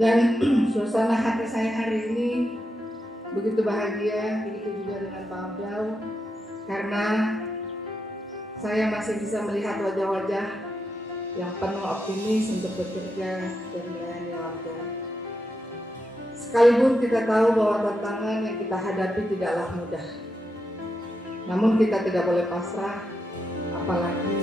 Dan suasana hati saya hari ini begitu bahagia, begitu juga dengan Pak Abdal, karena saya masih bisa melihat wajah-wajah yang penuh optimis untuk bekerja dan melayani warga. Sekalipun kita tahu bahwa tantangan yang kita hadapi tidaklah mudah, namun kita tidak boleh pasrah, apalagi